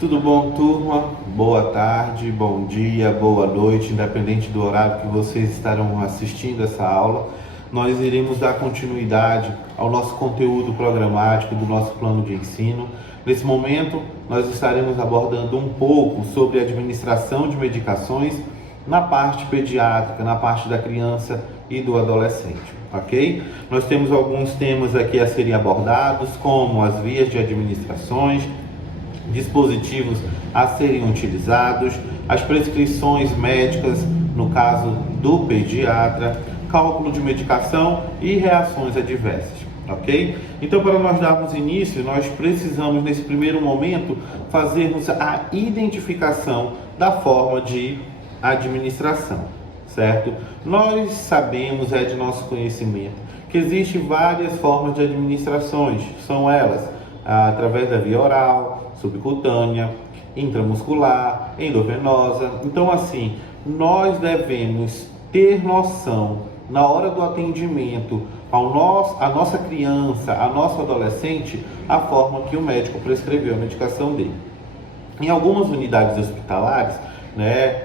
Tudo bom, turma? Boa tarde, bom dia, boa noite, independente do horário que vocês estarão assistindo essa aula. Nós iremos dar continuidade ao nosso conteúdo programático do nosso plano de ensino. Nesse momento, nós estaremos abordando um pouco sobre administração de medicações na parte pediátrica, na parte da criança e do adolescente, ok? Nós temos alguns temas aqui a serem abordados, como as vias de administrações, dispositivos a serem utilizados, as prescrições médicas, no caso do pediatra, cálculo de medicação e reações adversas, ok? Então, para nós darmos início, nós precisamos, nesse primeiro momento, fazermos a identificação da forma de administração, certo? Nós sabemos, é de nosso conhecimento, que existem várias formas de administrações, são elas através da via oral, subcutânea, intramuscular, endovenosa. Então, assim, nós devemos ter noção, na hora do atendimento à nossa criança, a nosso adolescente, a forma que o médico prescreveu a medicação dele. Em algumas unidades hospitalares,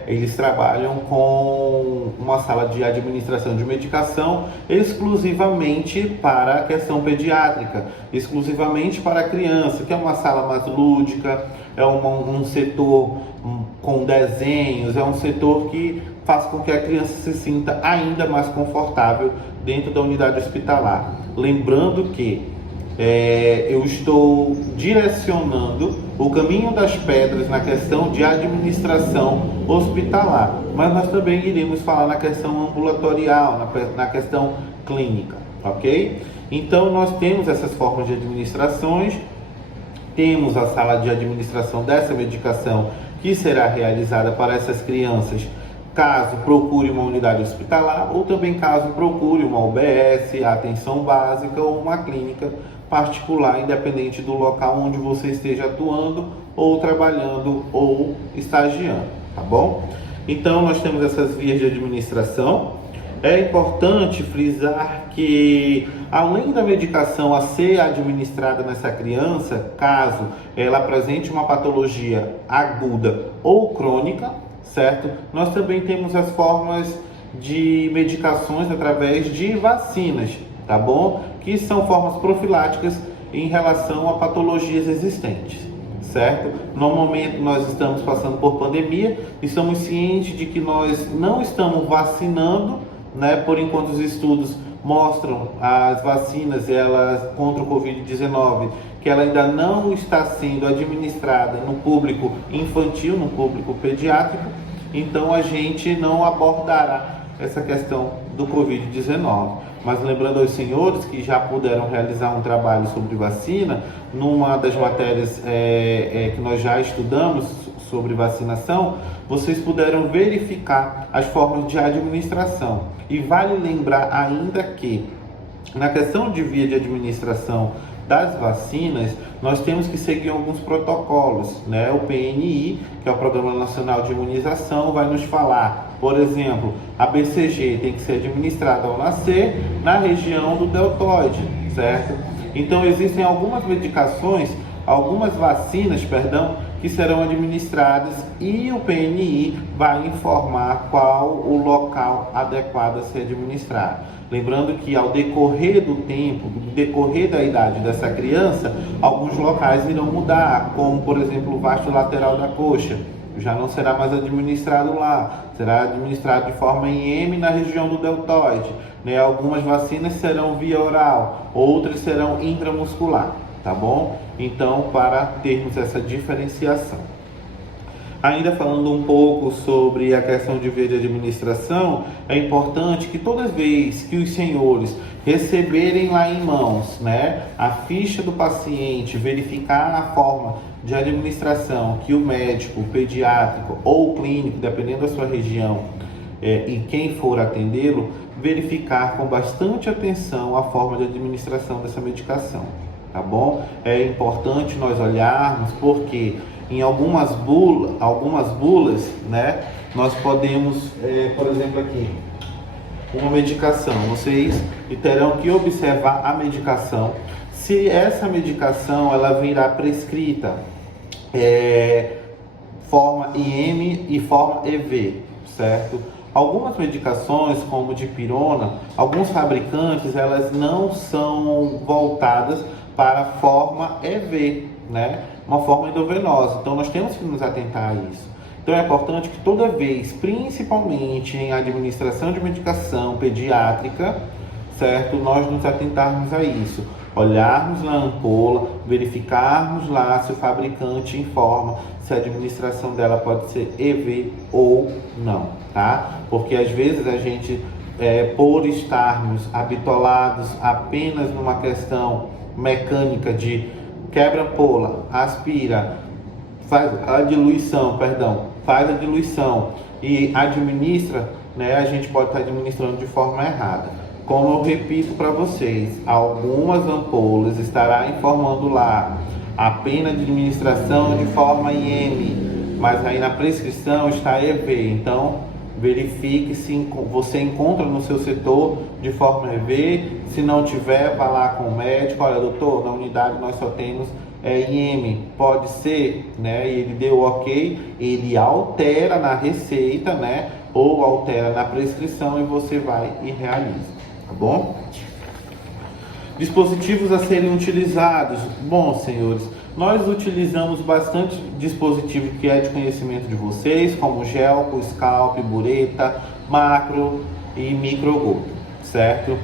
eles trabalham com uma sala de administração de medicação exclusivamente para a questão pediátrica, exclusivamente para a criança, que é uma sala mais lúdica, é um setor com desenhos, é um setor que faz com que a criança se sinta ainda mais confortável dentro da unidade hospitalar. Lembrando que eu estou direcionando o caminho das pedras na questão de administração hospitalar, mas nós também iremos falar na questão ambulatorial, na questão clínica, ok? Então, nós temos essas formas de administrações, temos a sala de administração dessa medicação que será realizada para essas crianças, caso procure uma unidade hospitalar ou também caso procure uma UBS, a atenção básica ou uma clínica particular, independente do local onde você esteja atuando ou trabalhando ou estagiando, tá bom? Então, nós temos essas vias de administração. É importante frisar que, além da medicação a ser administrada nessa criança, caso ela apresente uma patologia aguda ou crônica, certo? Nós também temos as formas de medicações através de vacinas, tá bom? Que são formas profiláticas em relação a patologias existentes, certo? No momento nós estamos passando por pandemia, estamos cientes de que nós não estamos vacinando, por enquanto os estudos mostram as vacinas contra o Covid-19, que ela ainda não está sendo administrada no público infantil, no público pediátrico, então a gente não abordará essa questão do Covid-19. Mas lembrando aos senhores que já puderam realizar um trabalho sobre vacina, numa das matérias que nós já estudamos sobre vacinação, vocês puderam verificar as formas de administração. E vale lembrar ainda que, na questão de via de administração das vacinas, nós temos que seguir alguns protocolos, O PNI, que é o Programa Nacional de Imunização, vai nos falar, por exemplo, a BCG tem que ser administrada ao nascer na região do deltoide, certo? Então, existem algumas vacinas, que serão administradas e o PNI vai informar qual o local adequado a ser administrado. Lembrando que ao decorrer do tempo, no decorrer da idade dessa criança, alguns locais irão mudar, como por exemplo o vasto lateral da coxa, já não será mais administrado lá, será administrado de forma IM na região do deltoide. Algumas vacinas serão via oral, outras serão intramuscular, tá bom? Então, para termos essa diferenciação. Ainda falando um pouco sobre a questão de via de administração, é importante que toda vez que os senhores receberem lá em mãos, a ficha do paciente, verificar a forma de administração que o médico, o pediátrico ou o clínico, dependendo da sua região, e quem for atendê-lo, verificar com bastante atenção a forma de administração dessa medicação, tá bom? É importante nós olharmos porque em algumas bulas, nós podemos, por exemplo aqui, uma medicação, vocês terão que observar a medicação, se essa medicação ela virá prescrita forma IM e forma EV, certo? Algumas medicações, como dipirona, alguns fabricantes, elas não são voltadas para a forma EV, né? Uma forma endovenosa. Então, nós temos que nos atentar a isso. Então, é importante que toda vez, principalmente em administração de medicação pediátrica, certo? Nós nos atentarmos a isso. Olharmos na ampola, verificarmos lá se o fabricante informa se a administração dela pode ser EV ou não, tá? Porque às vezes a gente, por estarmos habitolados apenas numa questão mecânica de quebra a ampola, aspira, faz a diluição e administra, né? A gente pode estar administrando de forma errada. Como eu repito para vocês, algumas ampolas estará informando lá a pena de administração de forma IM, mas aí na prescrição está EV. Então, verifique se você encontra no seu setor de forma EV. Se não tiver, vá lá com o médico. Olha, doutor, na unidade nós só temos IM, pode ser, né? Ele deu ok, ele altera na receita, né? Ou altera na prescrição e você vai e realiza. Tá bom? Dispositivos a serem utilizados. Bom, senhores, nós utilizamos bastante dispositivo que é de conhecimento de vocês, como Gelco, Scalp, Bureta, Macro e Microgota, certo?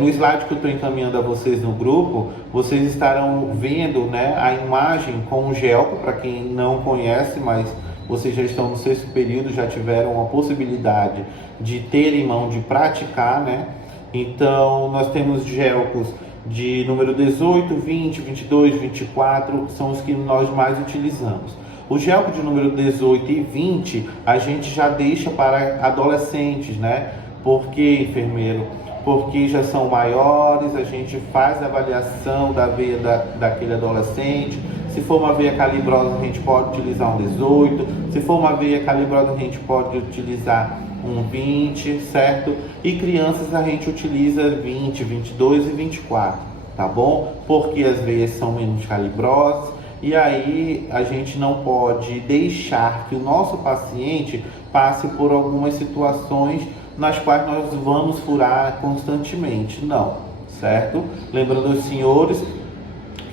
No slide que eu estou encaminhando a vocês no grupo, vocês estarão vendo, né, a imagem com o Gelco, para quem não conhece, mas vocês já estão no sexto período, já tiveram a possibilidade de ter em mão, de praticar, né? Então, nós temos gelcos de número 18, 20, 22, 24, são os que nós mais utilizamos. O gelco de número 18 e 20, a gente já deixa para adolescentes, né? Por que, enfermeiro? Porque já são maiores, a gente faz a avaliação da veia daquele adolescente. Se for uma veia calibrosa, a gente pode utilizar um 18. Se for uma veia calibrosa, a gente pode utilizar um 20, certo? E crianças a gente utiliza 20, 22 e 24, tá bom? Porque as veias são menos calibrosas e aí a gente não pode deixar que o nosso paciente passe por algumas situações nas quais nós vamos furar constantemente, não, certo? Lembrando aos senhores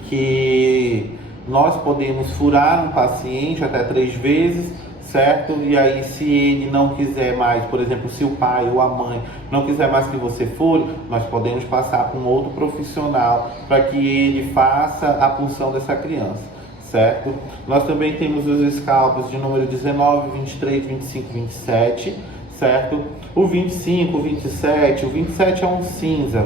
que nós podemos furar um paciente até 3 vezes, certo? E aí, se ele não quiser mais, por exemplo, se o pai ou a mãe não quiser mais que você fure, nós podemos passar para um outro profissional para que ele faça a punção dessa criança, certo? Nós também temos os scalpos de número 19, 23, 25, 27, certo? O 25, o 27, o 27 é um cinza,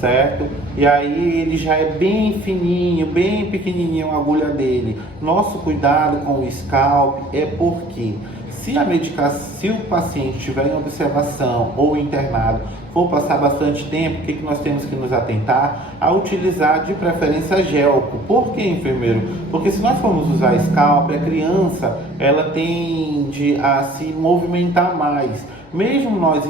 certo? E aí ele já é bem fininho, bem pequenininho a agulha dele. Nosso cuidado com o scalp é porque se o paciente estiver em observação ou internado, for passar bastante tempo, o que nós temos que nos atentar? A utilizar de preferência gelco. Por que, enfermeiro? Porque se nós formos usar scalp, a criança ela tende a se movimentar mais. Mesmo nós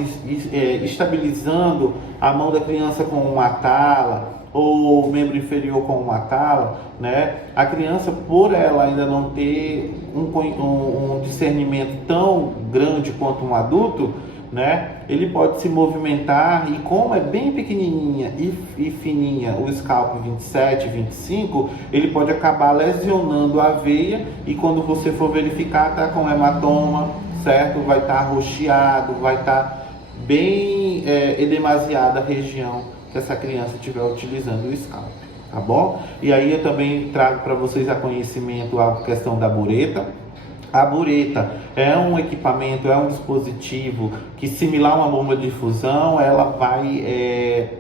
estabilizando a mão da criança com uma tala ou o membro inferior com uma tala, né? A criança, por ela ainda não ter um discernimento tão grande quanto um adulto, né? Ele pode se movimentar e como é bem pequenininha e fininha o scalp 27, 25, ele pode acabar lesionando a veia e quando você for verificar tá com hematoma, certo? Vai estar arroxeado, vai estar bem edemasiada a região que essa criança estiver utilizando o scalp, tá bom? E aí eu também trago para vocês a conhecimento a questão da bureta. A bureta é um equipamento, é um dispositivo que, similar a uma bomba de difusão, ela vai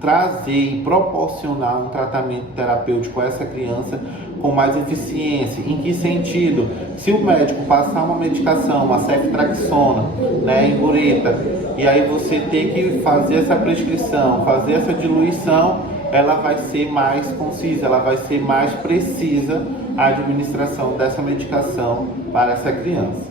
trazer e proporcionar um tratamento terapêutico a essa criança com mais eficiência. Em que sentido? Se o médico passar uma medicação, uma ceftriaxona, né, em bureta, e aí você ter que fazer essa prescrição, fazer essa diluição, ela vai ser mais concisa, ela vai ser mais precisa a administração dessa medicação para essa criança.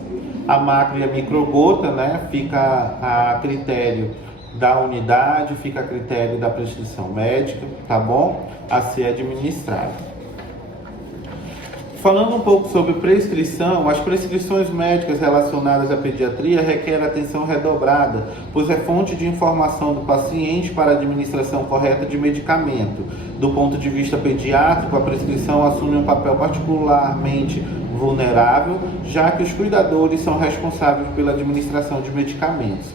A macro e a microgota, né, fica a critério da unidade, fica a critério da prescrição médica, tá bom? A ser administrado. Falando um pouco sobre prescrição, as prescrições médicas relacionadas à pediatria requerem atenção redobrada, pois é fonte de informação do paciente para a administração correta de medicamento. Do ponto de vista pediátrico, a prescrição assume um papel particularmente vulnerável, já que os cuidadores são responsáveis pela administração de medicamentos.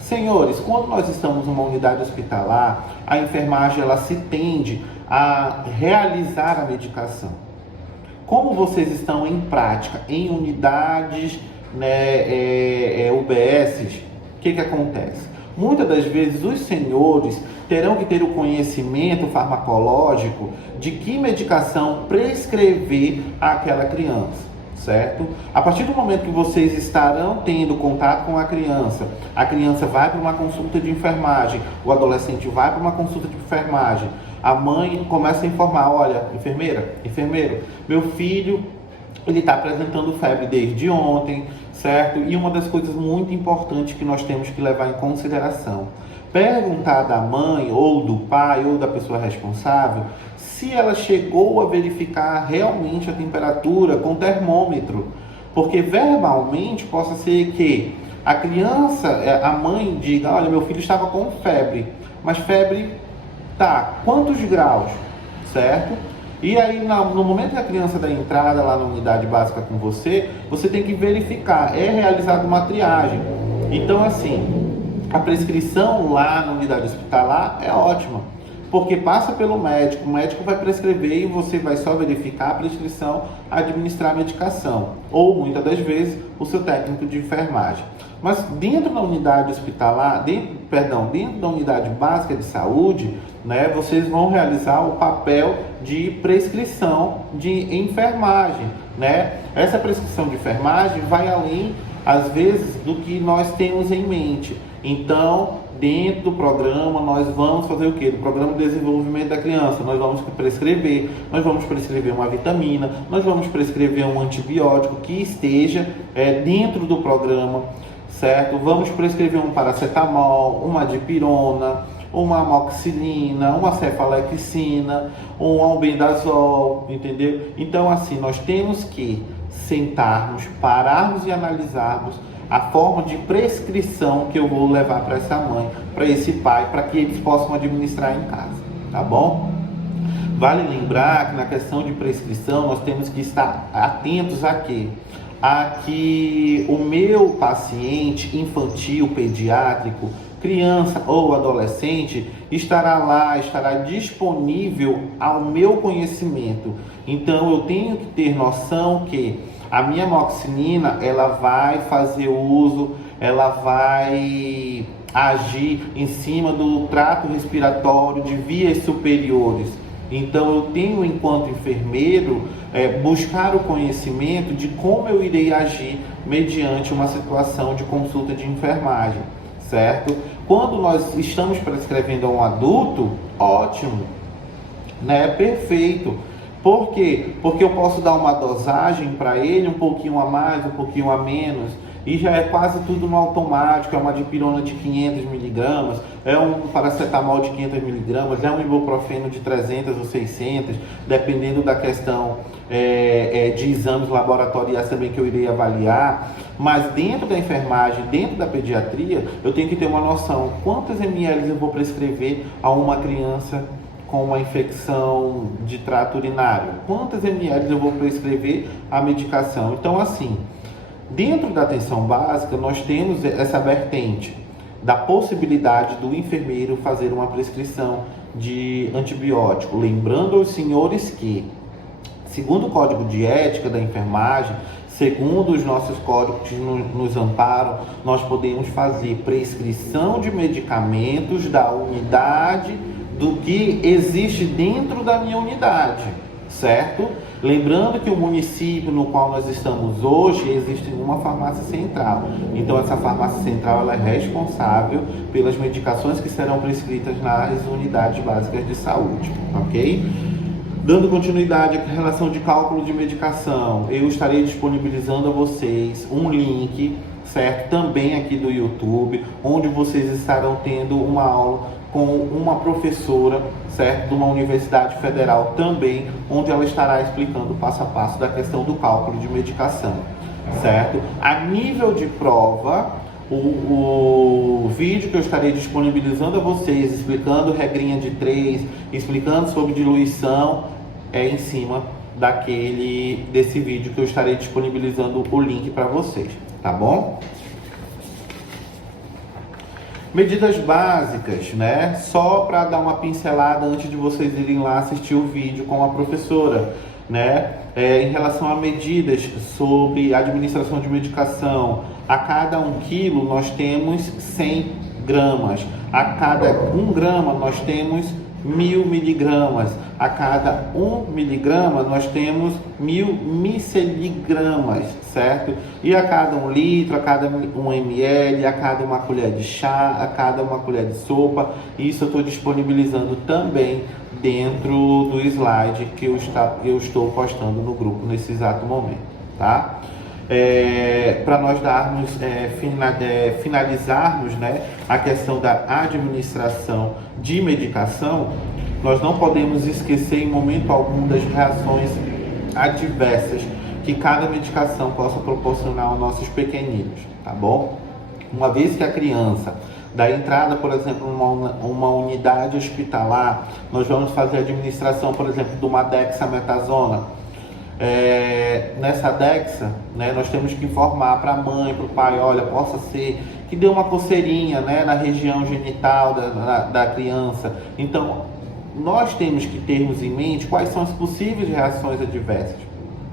Senhores, quando nós estamos numa unidade hospitalar, a enfermagem ela se tende a realizar a medicação. Como vocês estão em prática, em unidades, UBSs, o que acontece? Muitas das vezes os senhores terão que ter o conhecimento farmacológico de que medicação prescrever àquela criança, certo? A partir do momento que vocês estarão tendo contato com a criança vai para uma consulta de enfermagem, o adolescente vai para uma consulta de enfermagem, a mãe começa a informar, olha, enfermeiro, meu filho, ele está apresentando febre desde ontem, certo? E uma das coisas muito importantes que nós temos que levar em consideração, perguntar da mãe, ou do pai, ou da pessoa responsável, se ela chegou a verificar realmente a temperatura com termômetro, porque verbalmente possa ser que a criança, a mãe diga, olha, meu filho estava com febre, mas febre tá, quantos graus, certo? E aí, no momento que a criança dá entrada lá na unidade básica com você, você tem que verificar, é realizada uma triagem. Então, assim, a prescrição lá na unidade hospitalar é ótima, porque passa pelo médico, o médico vai prescrever e você vai só verificar a prescrição, administrar a medicação, ou muitas das vezes o seu técnico de enfermagem. Mas dentro da unidade hospitalar, dentro da unidade básica de saúde, né, vocês vão realizar o papel de prescrição de enfermagem, né? Essa prescrição de enfermagem vai além, às vezes, do que nós temos em mente. Então, dentro do programa, nós vamos fazer o quê? Do programa de desenvolvimento da criança, nós vamos prescrever uma vitamina, nós vamos prescrever um antibiótico que esteja dentro do programa, certo? Vamos prescrever um paracetamol, uma dipirona, uma amoxicilina, uma cefalexina, um albendazol, entendeu? Então, assim, nós temos que sentarmos, pararmos e analisarmos a forma de prescrição que eu vou levar para essa mãe, para esse pai, para que eles possam administrar em casa, tá bom? Vale lembrar que na questão de prescrição nós temos que estar atentos a quê? A que o meu paciente infantil, pediátrico, criança ou adolescente estará disponível ao meu conhecimento. Então eu tenho que ter noção que a minha amoxicilina, ela vai fazer uso, ela vai agir em cima do trato respiratório de vias superiores. Então eu tenho, enquanto enfermeiro, buscar o conhecimento de como eu irei agir mediante uma situação de consulta de enfermagem, certo? Quando nós estamos prescrevendo a um adulto, ótimo, né? Perfeito. Por quê? Porque eu posso dar uma dosagem para ele, um pouquinho a mais, um pouquinho a menos, e já é quase tudo no automático. É uma dipirona de 500 miligramas, é um paracetamol de 500 miligramas, é um ibuprofeno de 300 ou 600, dependendo da questão de exames laboratoriais também que eu irei avaliar. Mas dentro da enfermagem, dentro da pediatria, eu tenho que ter uma noção, quantos ml eu vou prescrever a uma criança com uma infecção de trato urinário, quantas ml eu vou prescrever a medicação. Então, assim, dentro da atenção básica, nós temos essa vertente da possibilidade do enfermeiro fazer uma prescrição de antibiótico. Lembrando aos senhores que, segundo o Código de Ética da Enfermagem, segundo os nossos códigos que nos amparam, nós podemos fazer prescrição de medicamentos da unidade do que existe dentro da minha unidade, certo? Lembrando que o município no qual nós estamos hoje existe uma farmácia central. Então essa farmácia central ela é responsável pelas medicações que serão prescritas nas unidades básicas de saúde, ok? Dando continuidade à relação de cálculo de medicação, eu estarei disponibilizando a vocês um link, certo? Também aqui do YouTube, onde vocês estarão tendo uma aula com uma professora, certo? De uma universidade federal também, onde ela estará explicando passo a passo da questão do cálculo de medicação, certo? A nível de prova, o vídeo que eu estarei disponibilizando a vocês, explicando regrinha de 3, explicando sobre diluição, é em cima desse vídeo que eu estarei disponibilizando o link para vocês, tá bom? Medidas básicas, né? Só para dar uma pincelada antes de vocês irem lá assistir o vídeo com a professora, né? Em relação a medidas sobre administração de medicação, a cada 1 quilo nós temos 100 gramas, a cada 1 grama nós temos 1000 miligramas, a cada 1 miligrama nós temos 1000 miceligramas, certo? E a cada 1 litro, a cada 1 ml, a cada 1 colher de chá, a cada 1 colher de sopa, isso eu estou disponibilizando também dentro do slide que eu estou postando no grupo nesse exato momento, tá? Para nós finalizarmos, né, a questão da administração de medicação, nós não podemos esquecer em momento algum das reações adversas que cada medicação possa proporcionar aos nossos pequeninos, tá bom? Uma vez que a criança da entrada, por exemplo, uma unidade hospitalar, nós vamos fazer a administração, por exemplo, de uma dexametasona. Nessa dexa, né, nós temos que informar para a mãe, para o pai, olha, possa ser que dê uma coceirinha, né, na região genital da criança. Então, nós temos que termos em mente quais são as possíveis reações adversas,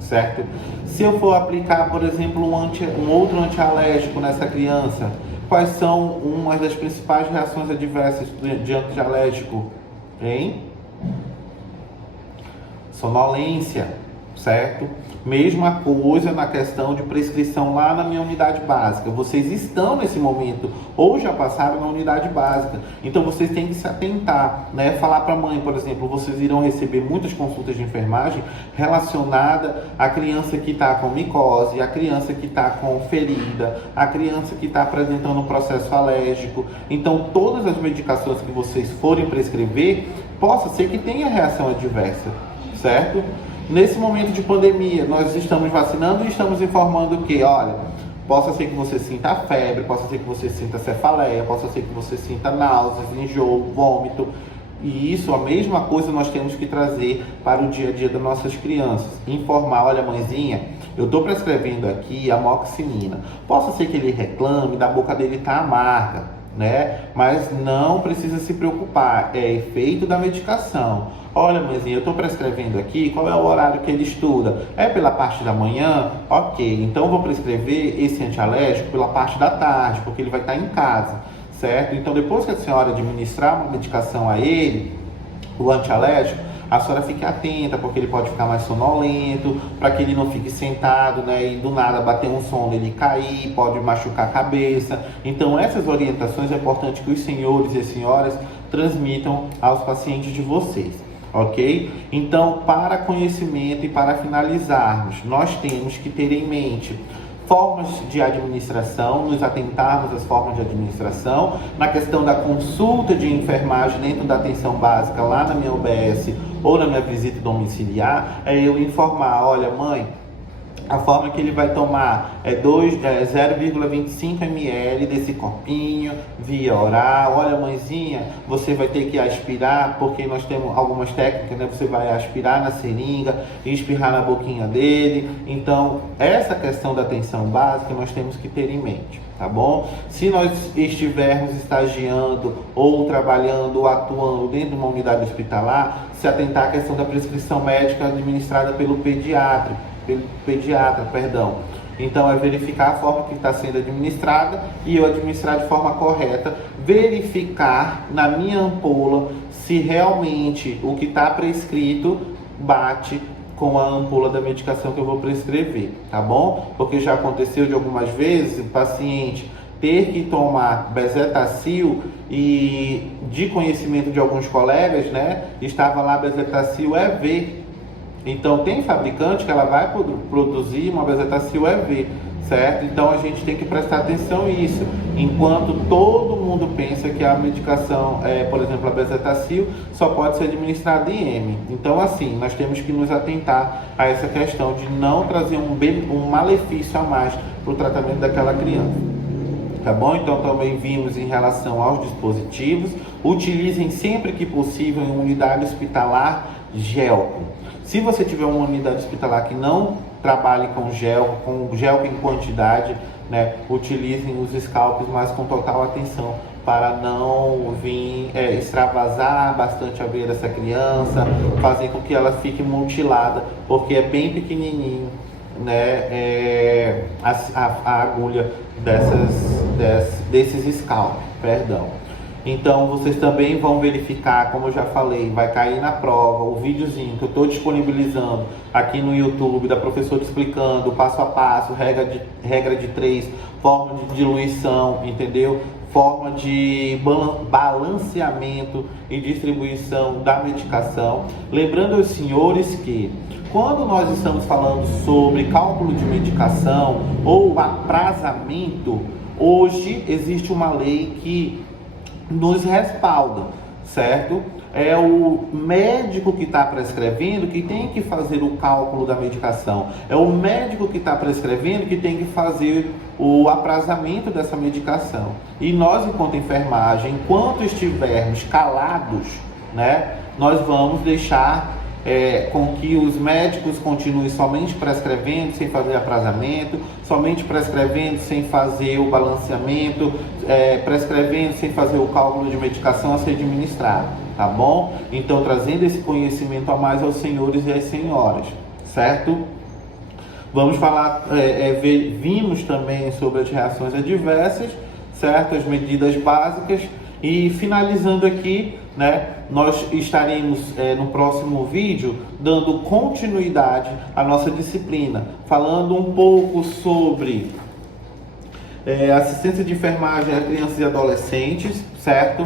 certo? Se eu for aplicar, por exemplo, um outro antialérgico nessa criança, quais são umas das principais reações adversas de antialérgico? Sonolência, certo? Mesma coisa na questão de prescrição lá na minha unidade básica. Vocês estão nesse momento ou já passaram na unidade básica. Então vocês têm que se atentar, né? Falar para a mãe, por exemplo, vocês irão receber muitas consultas de enfermagem relacionada à criança que está com micose, a criança que está com ferida, a criança que está apresentando um processo alérgico. Então todas as medicações que vocês forem prescrever, possa ser que tenha reação adversa, certo? Nesse momento de pandemia, nós estamos vacinando e estamos informando que, olha, possa ser que você sinta febre, possa ser que você sinta cefaleia, possa ser que você sinta náuseas, enjoo, vômito. E isso, a mesma coisa nós temos que trazer para o dia a dia das nossas crianças. Informar, olha, mãezinha, eu estou prescrevendo aqui amoxicilina. Possa ser que ele reclame, da boca dele está amarga, né? Mas não precisa se preocupar, é efeito da medicação. Olha, mãezinha, eu estou prescrevendo aqui, qual é o horário que ele estuda? É pela parte da manhã? Ok, então eu vou prescrever esse antialérgico pela parte da tarde, porque ele vai estar em casa, certo? Então depois que a senhora administrar uma medicação a ele, o antialérgico, a senhora fique atenta, porque ele pode ficar mais sonolento, para que ele não fique sentado, né, e do nada bater um sono, ele cair, pode machucar a cabeça. Então essas orientações é importante que os senhores e senhoras transmitam aos pacientes de vocês. Ok? Então, para conhecimento e para finalizarmos, nós temos que ter em mente formas de administração, nos atentarmos às formas de administração, na questão da consulta de enfermagem dentro da atenção básica, lá na minha UBS ou na minha visita domiciliar, é eu informar, olha, mãe, a forma que ele vai tomar é 0,25 ml desse copinho via oral. Olha, mãezinha, você vai ter que aspirar, porque nós temos algumas técnicas, né? Você vai aspirar na seringa e espirrar na boquinha dele. Então, essa questão da atenção básica nós temos que ter em mente, tá bom? Se nós estivermos estagiando ou trabalhando ou atuando dentro de uma unidade hospitalar, se atentar à questão da prescrição médica administrada pelo pediatra. Então é verificar a forma que está sendo administrada e eu administrar de forma correta, verificar na minha ampola se realmente o que está prescrito bate com a ampola da medicação que eu vou prescrever, tá bom? Porque já aconteceu de algumas vezes o paciente ter que tomar bezetacil e, de conhecimento de alguns colegas, né, estava lá bezetacil EV. Então tem fabricante que ela vai produzir uma bezetacil EV, certo? Então a gente tem que prestar atenção nisso. Enquanto todo mundo pensa que a medicação, por exemplo, a bezetacil, só pode ser administrada em M. Então, assim, nós temos que nos atentar a essa questão de não trazer um malefício a mais para o tratamento daquela criança. Tá bom? Então também vimos em relação aos dispositivos. Utilizem sempre que possível em unidade hospitalar gel. Se você tiver uma unidade hospitalar que não trabalhe com gel em quantidade, né, utilizem os scalpes, mas com total atenção para não vir extravasar bastante a veia dessa criança, fazer com que ela fique mutilada, porque é bem pequenininho, né, a agulha desses scalpes, perdão. Então vocês também vão verificar, como eu já falei, vai cair na prova o videozinho que eu estou disponibilizando aqui no YouTube da professora explicando passo a passo, regra de 3, forma de diluição, entendeu? Forma de balanceamento e distribuição da medicação. Lembrando aos senhores que quando nós estamos falando sobre cálculo de medicação ou aprazamento, hoje existe uma lei que nos respalda, certo? É o médico que está prescrevendo que tem que fazer o cálculo da medicação. É o médico que está prescrevendo que tem que fazer o aprazamento dessa medicação. E nós, enquanto enfermagem, enquanto estivermos calados, né, nós vamos deixar com que os médicos continuem somente prescrevendo, sem fazer aprazamento, somente prescrevendo, sem fazer o balanceamento, prescrevendo, sem fazer o cálculo de medicação a ser administrado, tá bom? Então, trazendo esse conhecimento a mais aos senhores e às senhoras, certo? Vamos falar, vimos também sobre as reações adversas, certo? As medidas básicas. E finalizando aqui, né, nós estaremos no próximo vídeo dando continuidade à nossa disciplina, falando um pouco sobre assistência de enfermagem a crianças e adolescentes, certo?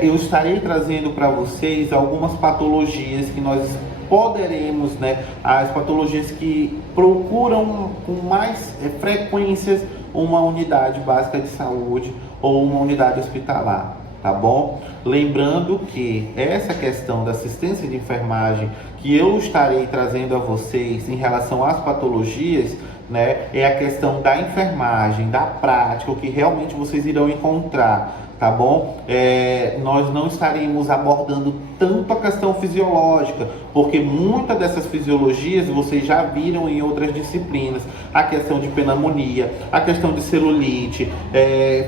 Eu estarei trazendo para vocês algumas patologias que nós poderemos, né, as patologias que procuram com mais frequências uma unidade básica de saúde ou uma unidade hospitalar, tá bom? Lembrando que essa questão da assistência de enfermagem que eu estarei trazendo a vocês em relação às patologias, né, é a questão da enfermagem, da prática, o que realmente vocês irão encontrar, tá bom? Nós não estaremos abordando tanto a questão fisiológica, porque muitas dessas fisiologias vocês já viram em outras disciplinas, a questão de pneumonia, a questão de celulite,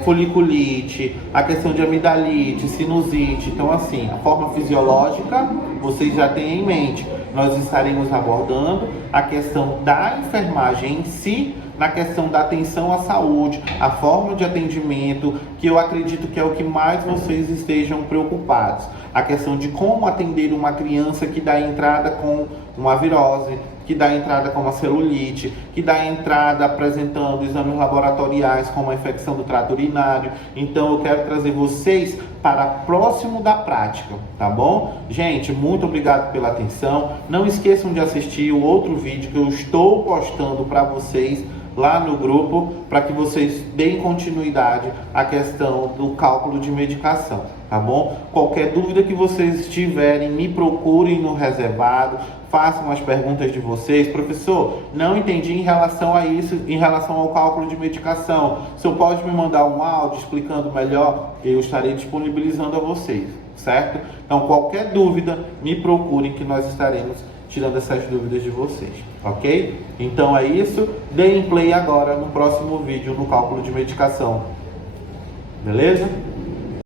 foliculite, a questão de amidalite, sinusite. Então, assim, a forma fisiológica vocês já têm em mente. Nós estaremos abordando a questão da enfermagem em si, na questão da atenção à saúde, a forma de atendimento, que eu acredito que é o que mais vocês estejam preocupados. A questão de como atender uma criança que dá entrada com uma virose, que dá entrada com uma celulite, que dá entrada apresentando exames laboratoriais como a infecção do trato urinário. Então eu quero trazer vocês para próximo da prática, tá bom? Gente, muito obrigado pela atenção. Não esqueçam de assistir o outro vídeo que eu estou postando para vocês lá no grupo, para que vocês deem continuidade à questão do cálculo de medicação, tá bom? Qualquer dúvida que vocês tiverem, me procurem no reservado, façam as perguntas de vocês. Professor, não entendi em relação a isso, em relação ao cálculo de medicação. O senhor pode me mandar um áudio explicando melhor? Eu estarei disponibilizando a vocês, certo? Então, qualquer dúvida, me procurem que nós estaremos tirando essas dúvidas de vocês, ok? Então é isso, deem play agora no próximo vídeo no cálculo de medicação, beleza?